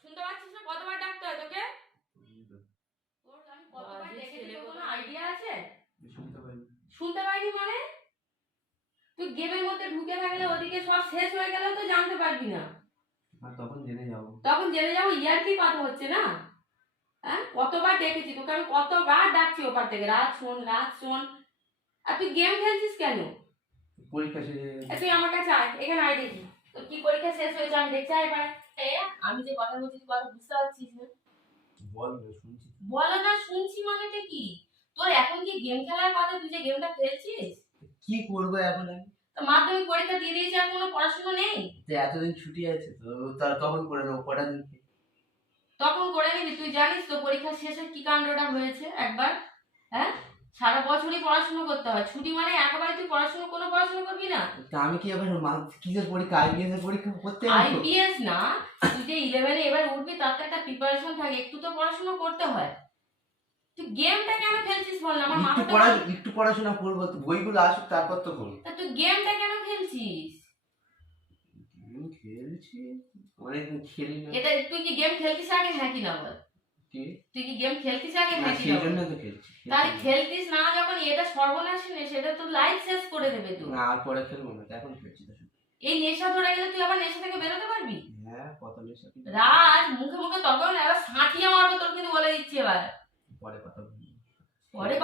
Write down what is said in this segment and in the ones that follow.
শুনতে পাচ্ছিস না? কতবার ডাকতে হয় তোকে? তোর আমি কতবার ডেকেছি, তোর কোনো আইডিয়া আছে? শুনতে পাইনি মানে? তুই গেমের মধ্যে ঢুকে থাকলে ওদিকে সব শেষ হয়ে গেলেও তো জানতে পারবি না। তখন জেনে যাবো। ইয়ার কি কথা হচ্ছে না? হ্যাঁ, কতবার ডেকেছি তোকে, আমি কতবার ডাকছি ওপার থেকে, রাত শোন। আর তুই গেম খেলছিস কেন? পরীক্ষা শেষে তুই আমার কাছে আয়, এখানে আয় দেখি তোর কি পরীক্ষা শেষ হয়েছে আমি দেখছি। আয় এবার আমি যে কথা বলছি তুই কথা বুঝতে পারছিস না? বল না, শুনছি। বলো না শুনছি মানেটা কি? তোর এখন কি গেম খেলার কথা? তুই যে গেমটা খেলছিস কি করবো এখন আমি? তো মাধ্যমিক পরীক্ষা দিয়ে দিয়েছি, আর কোনো পড়াশোনা নেই? এতদিন ছুটি আছে তো তখন করে নেবো কটা দিন। তখন করে নিবি। তুই জানিস তো পরীক্ষা শেষে কি কাণ্ডটা হয়েছে একবার? হ্যাঁ, সারা বছরই পড়াশোনা করতে হয়, ছুটি মানে একবারে তুই কোনো পড়াশোনা করবি না? আমি কি এবার কিসের পরীক্ষা, আইপিএস এর পরীক্ষা করতে হবে? আইপিএস না, তুই যে 11 এবার উঠবি তার তো একটা প্রিপারেশন থাকে, একটু তো পড়াশোনা করতে হয়। তুই গেমটা কেন খেলছিস বল না? আমার মাথাটা একটু পড়াশোনা করবো তো, বইগুলো আসুক তারপর তো করবো। তা তুই গেমটা কেন খেলছিস? খেলছি, অনেকদিন খেলি না। এটা তুই কি গেম খেলতিস আগে, হ্যাঁ কি না বল? তুই কি গেম খেলতিস আগে, হ্যাঁ কি না? সেই জন্য তো খেলছি। তাহলে খেলতিস না যখন, এটা সর্বনাশ নেই, সেটা তো লাইফ শেষ করে দেবে তুই। না, আর পরে খেলবো না, এখন খেলছি তো। এই নেশা ধরে গেলে তুই আবার নেশা থেকে বেরোতে পারবি? হ্যাঁ, কত নেশা। রাজ মুখে তখন এবার সাঁটিয়ে মারবো তোর, কিন্তু বলে দিচ্ছি এবার। পরে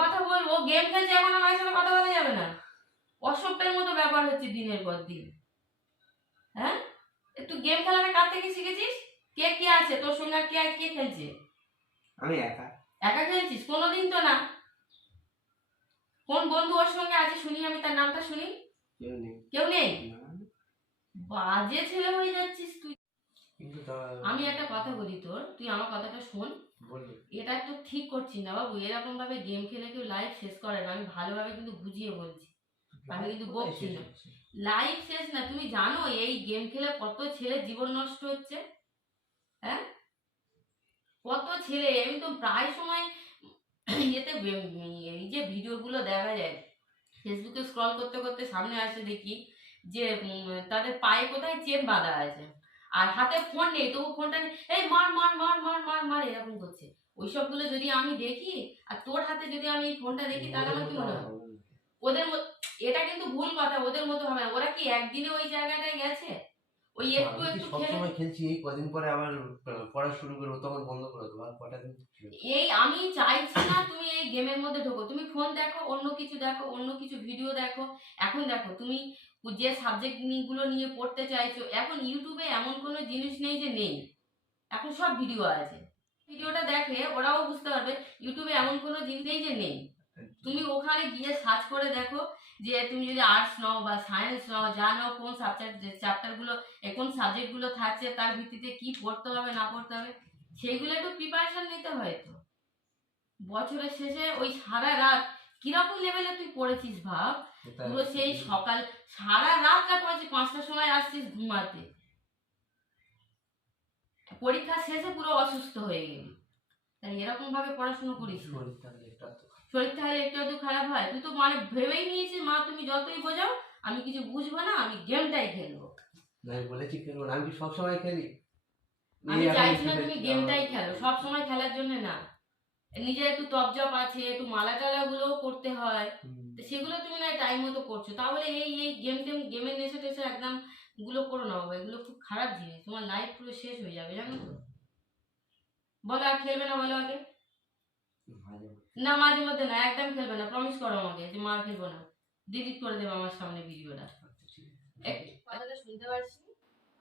কথা বলবো। ও গেম খেলছে, এখন আমার সাথে কথা বলা যাবে না। অসভ্যের মতো ব্যাপার হচ্ছে দিনের পর দিন। হ্যাঁ, তুই গেম খেলাটা কার থেকে শিখেছিস? কে আছে তোর সঙ্গে? কে খেলছে? আমি একা। একা খেলছিস? কোনোদিন তো না। কোন বন্ধু ওর সঙ্গে আছে শুনি, আমি তার নামটা শুনি। কেউ নেই? বাজে ছেলে হয়ে যাচ্ছিস তুই। আমি একটা কথা বলি তোর, তুই আমার কথাটা শোন। এটা তো ঠিক করছিস না বাবু, এরকম ভাবে গেম খেলে কেউ লাইফ শেষ করে না। আমি ভালোভাবে কিন্তু বুঝিয়ে বলছি, আমি কিন্তু বকছি না। লাইফ শেষ না, তুমি জানো এই গেম খেলে কত ছেলে জীবন নষ্ট হচ্ছে? হ্যাঁ, কত ছেলে, আমি তো প্রায় সময় এতে এই যে ভিডিওগুলো দেখা যায় ফেসবুকে স্ক্রল করতে করতে সামনে আসে, দেখি যে তাদের পায়ে কোথায় চেন বাঁধা আছে, আর হাতে ফোন নেই, তবু ফোনটা এই মার মার মার মার মার মার এরকম করছে। ওইসবগুলো যদি আমি দেখি আর তোর হাতে যদি আমি এই ফোনটা দেখি, তাহলে আমার কি মনে হয়? ওদের এটা কিন্তু ভুল কথা, ওদের মতো হবে না। ওরা কি একদিনে ওই জায়গাটায় গেছে? ওই একটু সবসময় খেলছি, এই কদিন পরে আবার পড়া শুরু করবো, তখন বন্ধ করে দেবো। আর কটা দিন এই আমি চাইছি না তুমি এই গেমের মধ্যে ঢোকো। তুমি ফোন দেখো, অন্য কিছু দেখো, অন্য কিছু ভিডিও দেখো। এখন দেখো তুমি যে সাবজেক্ট গুলো নিয়ে পড়তে চাইছো, এখন ইউটিউবে এমন কোনো জিনিস নেই যে নেই, এখন সব ভিডিও আছে। ভিডিওটা দেখে ওরাও বুঝতে পারবে ইউটিউবে এমন কোনো জিনিস নেই যে নেই। তুমি ওখানে গিয়ে সার্চ করে দেখো যে তুমি যদি আর্টস নাও বা সায়েন্স নাও, যা নাও, কোন চ্যাপ্টারগুলো, কোন সাবজেক্টগুলো থাকছে, তার ভিত্তিতে কি পড়তে হবে না পড়তে হবে, সেইগুলো একটু প্রিপারেশন নিতে হয়। তো বছরের শেষে ওই সারা রাত কিরকম লেভেলে তুই পড়েছিস ভাব। পুরো সেই সকাল সারা রাতটা পড়েছিস, 5টার সময় আসছিস ঘুমাতে, পরীক্ষা শেষে পুরো অসুস্থ হয়ে গেলি। তাই এরকম ভাবে পড়াশোনা করিস? শরীর তাহলে একটু খারাপ হয়? তুই তো মানে ভেবেই নিয়েছিস মা তুমি যতই বোঝাও আমি কিছু বুঝবো না, আমি গেমটাই খেলবো। বলেছি খেলবো না, আমি কি সবসময় খেলি? আমি চাইছি না তুমি গেমটাই খেলো, সব সময় খেলার জন্য না। নিজের একটু তপজপ আছে, একটু মালা টালা গুলোও করতে হয়, সেগুলো তুমি না টাইম মতো করছো। তাহলে এই গেমের নেশা টেশা একদম গুলো করো না বাবা, এগুলো খুব খারাপ জিনিস, তোমার লাইফ পুরো শেষ হয়ে যাবে জানো তো। বলো আর খেলবে না বলো আগে? না মাঝে মধ্যে না, একদম খেলবে না, প্রমিস করো আমাকে যে মার খেলবো না, ডিলিট করে দেবে আমার সামনে ভিডিওটা। কথাটা শুনতে পাচ্ছি,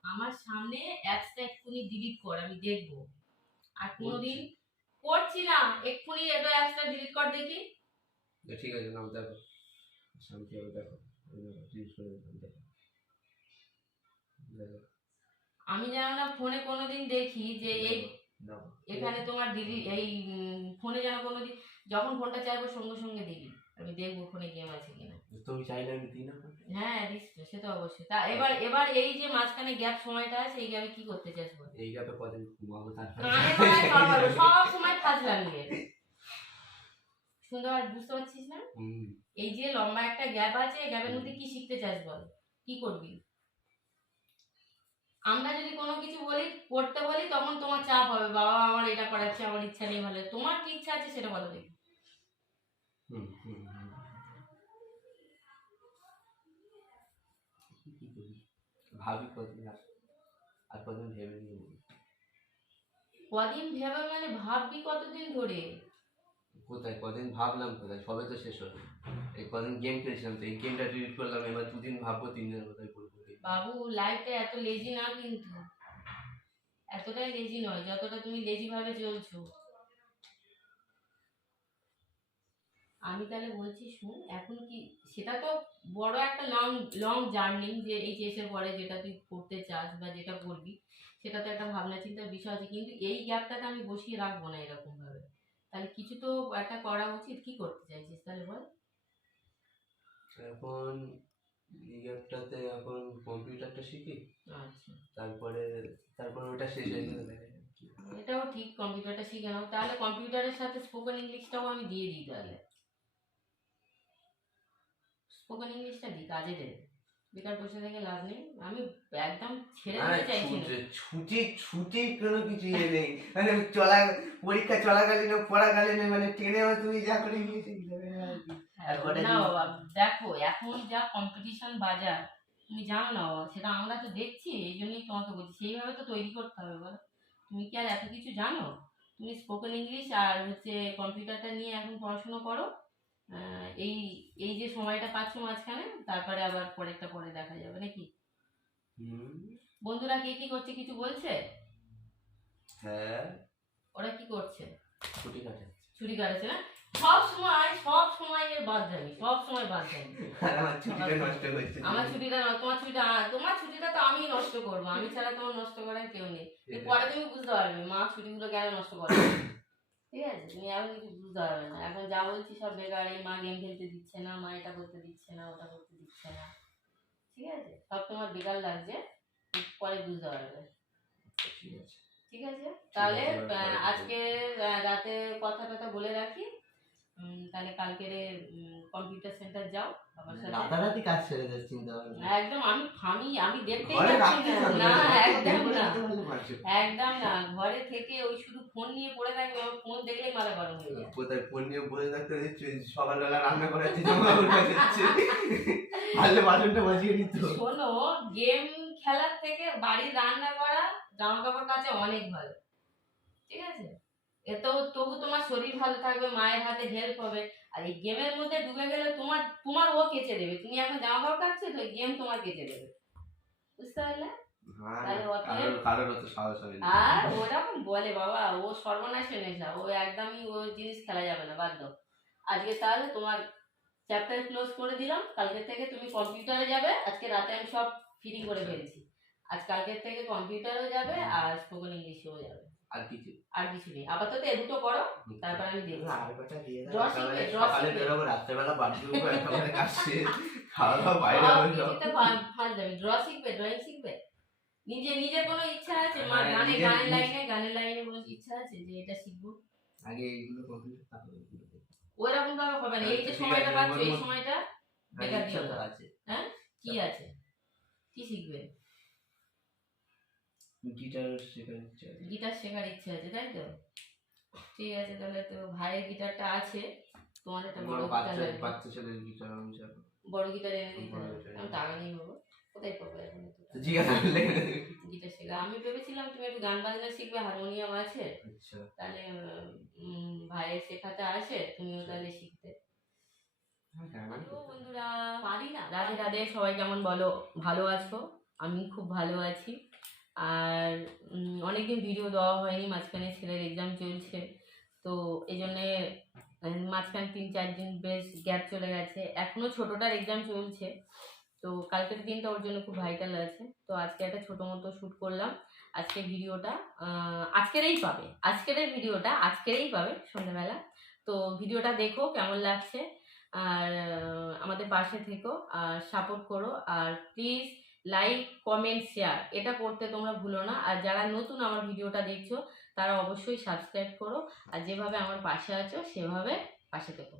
আমার সামনে অ্যাপসটা এক্ষুনি ডিলিট কর, আমি দেখবো। আর কোনোদিন করছি না, এক্ষুনি এটা অ্যাপসটা ডিলিট কর দেখি। ঠিক আছে, নাম দেখো, শান্তি হবে, দেখো আমি যেন না ফোনে কোনোদিন দেখি যে এই এখানে তোমার দিদি এই ফোনে যেন কোনোদিন যখন ফোনটা চাইবো সঙ্গে সঙ্গে দিবি, আমি দেখবো ফোনে গেম আছে কিনা। তুমি চাইলে আমি দিই না? হ্যাঁ দিস, সে তো অবশ্যই। তা এবার এই যে মাঝখানে গ্যাপ সময়টা আছে, এই গ্যাপে কি করতে চাস বল? এই গ্যাপে কদিন ঘুমাবো, সব সময় ফাজলাম নিয়ে সুন্দর, বুঝতে পারছিস না? এই যে লম্বা একটা গ্যাপ আছে, গ্যাপের মধ্যে কি শিখতে চাস বল? কি করবি? আমরা যদি কোনো কিছু বলি পড়তে বলি, তখন তখন তোমার চাপ হবে, বাবা আমার এটা করাচ্ছে, আমার ইচ্ছা নেই ভালো, তোমার কি ইচ্ছা আছে সেটা বলো দেখি। হুম হুম হুম। কি করি ভাবি কদিন, আর কদিন ভেবে নিয়ে বলি। কদিন ভেবে মানে ভাববি কতদিন ধরে? কোথায় কদিন ভাবলাম, কোথায় সবে তো শেষ হলো। এই কদিন গেম খেলছিলাম, তো এই গেমটা ডিলিট করলাম, এবার 2 দিন ভাববো, 3 দিনের কোথায় করবো। বাবু লাইফটা এত লেজি না কিন্তু, এতটাই লেজি নয় যতটা তুমি লেজি ভাবে চলছো। আমি তাহলে বলছি শুন, এখন কি সেটা তো বড় একটা লং লং জার্নি, যে এইচএস এর পরে যেটা তুই করতে চাস বা যেটা করবি সেটা তো একটা ভাবনা চিন্তার বিষয় আছে, কিন্তু এই গ্যাপটাতে আমি বসিয়ে রাখবো না এরকম ভাবে। তাহলে কিছু তো একটা করা উচিত। কি করতে চাইছিস তাহলে বল? এখন এই গ্যাপটাতে এখন কম্পিউটারটা শিখি, আচ্ছা, তারপরে তারপরে ওটা শেষ হয়ে গেলে দেখা যাবে কি হয়। এটাও ঠিক, কম্পিউটারটা শিখে নাও, তাহলে কম্পিউটারের সাথে স্পোকেন ইংলিশটাও আমি দিয়ে দিই, তাহলে স্পোকেন ইংলিশটা দিই, কাজে দেবে। বেকার বসে থেকে লাভ নেই, আমি একদম ছেড়ে না, দিতে চাইছি না। ছুটি ছুটি কোনো কিছু ইয়ে নেই, মানে পরীক্ষা চলাকালীন পড়াকালীন মানে ট্রেনে তুমি যা করে গিয়েছে না বাবা, দেখো এখন যা কম্পিটিশন বাজার, তুমি জানো না বাবা, সেটা আমরা তো দেখছি, এই জন্যই তোমাকে বলছি সেইভাবে তো তৈরি করতে হবে বলো। তুমি কি আর এত কিছু জানো? তুমি স্পোকেন ইংলিশ আর হচ্ছে কম্পিউটারটা নিয়ে এখন পড়াশোনা করো। এই এই যে সময়টা পাচ্ছ মাঝখানে, তারপরে আবার পরেরটা পরে দেখা যাবে নাকি? হুম। বন্ধুরা কে কি করছে কিছু বলছে? হ্যাঁ, ওরা কি করছে? ছুটি কাটে। ছুটি কাটাচ্ছে না? সব সময় এর বাদ যাবি, সব সময় বাদ যাবি। আর আমার ছুটিটা নষ্ট হচ্ছে। আমার ছুটিটা না, তোমার ছুটিটা তো আমি নষ্ট করবো, আমি ছাড়া তোমার নষ্ট করার কেউ নেই। পরে তুমি বুঝতে পারবে মা ছুটিগুলো কেন নষ্ট করে। ঠিক আছে, তুমি এখন কিছু বুঝতে পারবে না, এখন যা বলছি সব বেকার। এই মা গেম খেলতে দিচ্ছে না, মা এটা করতে দিচ্ছে না, ওটা করতে দিচ্ছে না, ঠিক আছে, সব তোমার বেকার লাগছে, পরে বুঝতে পারবে। ঠিক আছে, ঠিক আছে, তাহলে এবার পরে আজকে রাতে কথা টথা বলে রাখি। তাহলে কালকে কম্পিউটার সেন্টার যাও বাবার সাথে। রাতারাতি কাজ ছেড়ে যাচ্ছে চিন্তা ভাবনা। একদম আমি দেখতেই ঘরে পাচ্ছি রাখতে না, হবে না একদম না, মানুষের। একদম না। ঘরে থেকে ওই শুধু ফোন নিয়ে পড়ে থাকবে, আমার ফোন দেখলেই মাথা গরম হয়ে যায়। কোথায় ফোন নিয়ে বসে থাকতে হচ্ছে, সকালবেলা রান্না করাচ্ছি, জামা কাপড় কাচাচ্ছি, পারলে বাসনটা বাজিয়ে নিত। শোনো, গেম খেলার থেকে বাড়ির রান্না করা, জামা কাপড় কাচা অনেক ভালো, ঠিক আছে? এত তবু তোমার শরীর ভালো থাকবে, মায়ের হাতে হেল্প হবে। আর এই গেমের মধ্যে ডুবে গেলে তোমার তোমার ও কেচে দেবে, তুমি এখন জামা কাপড় কাচ্ছো তো গেম তোমার কেচে দেবে, বুঝতে পারলে? তাহলে অতএব কারোর অত সাহস হবে না। আর ওরকম বলে বাবা, ও সর্বনাশের নেশা, ও একদমই ও জিনিস খেলা যাবে না, বাদ দাও। আজকে তাহলে তোমার চ্যাপ্টার ক্লোজ করে দিলাম, কালকে থেকে তুমি কম্পিউটারে যাবে। আজকে রাতে আমি সব ফিটিং করে ফেলছি, আজ কালকের থেকে কম্পিউটারও যাবে আর স্পোকেন ইংলিশেও যাবে। আর কিছু নেই, আপাতত এ দুটো করো, তারপর আমি দেখবো। আর কটা দিয়ে দাও, ড্র শিখবে, ড্র সকালে শিখবে। বেরোবো, রাত্রেবেলা বাড়ি ঢুকবো, একেবারে কাজ শেষ, খাওয়া দাওয়া বাইরে হবে সব। ফাল যাবে, ড্র শিখবে, ড্রয়িং শিখবে। নিজের কোনো ইচ্ছা আছে? মা হ্যাঁ, গানের লাইনে কোনো ইচ্ছা আছে যে এটা শিখবো? আগে এইগুলো কমপ্লিট তারপরে এগুলো করবো। ওইরকম ভাবে হবে না, এই যে ঠিক সময়টা আছে, পাচ্ছ, এই আমার সময়টা হ্যাঁ, বেকার ইচ্ছা দিও তো না। আছে। হ্যাঁ, কি আছে, কি শিখবে? গিটার শেখার ইচ্ছা আছে। গিটার শেখার ইচ্ছে আছে, তাই তো? ঠিক আছে, তাহলে তো ভাইয়ের গিটারটা আছে, তোমার একটা বড় গিটার লাগবে। বাচ্চা ছেলের গিটার আমি চাবো। বড় গিটার এনে দিতে বড় হবে, guitar আমি টাকা নিয়ে নেবো। কোথায় পাবো এখন এত টাকা? জিজ্ঞাসা করলে। গিটার শেখা, আমি ভেবেছিলাম তুমি একটু গান বাজনা শিখবে, হারমোনিয়াম আছে, আচ্ছা, তাহলে ভাইয়ের শেখাতে আসে, তুমিও তাহলে শিখতে। তো বন্ধুরা, পারি না। রাধে রাধে, সবাই কেমন বলো? ভালো আছো? আমি খুব ভালো আছি। আর অনেকদিন ভিডিও দেওয়া হয়নি, মাঝখানে ছেলের এক্সাম চলছে, তো এই জন্যে মাঝখানে 3-4 দিন বেশ গ্যাপ চলে গেছে। এখনো ছোটটার এক্সাম চলছে, তো কালকের দিনটা ওর জন্য খুব ভাইটাল আছে। তো আজকে একটা ছোটো মতো শ্যুট করলাম। আজকে ভিডিওটা আজকের ভিডিওটা আজকেরই পাবে সন্ধ্যাবেলা। তো ভিডিওটা দেখো কেমন লাগছে, আর আমাদের পাশে থেকো, আর সাপোর্ট করো, আর প্লিজ লাইক কমেন্ট শেয়ার এটা করতে তোমরা ভুলো না। আর যারা নতুন আমার ভিডিওটা দেখছো তারা অবশ্যই সাবস্ক্রাইব করো, আর যেভাবে আমার পাশে আছো সেভাবে পাশে থেকো।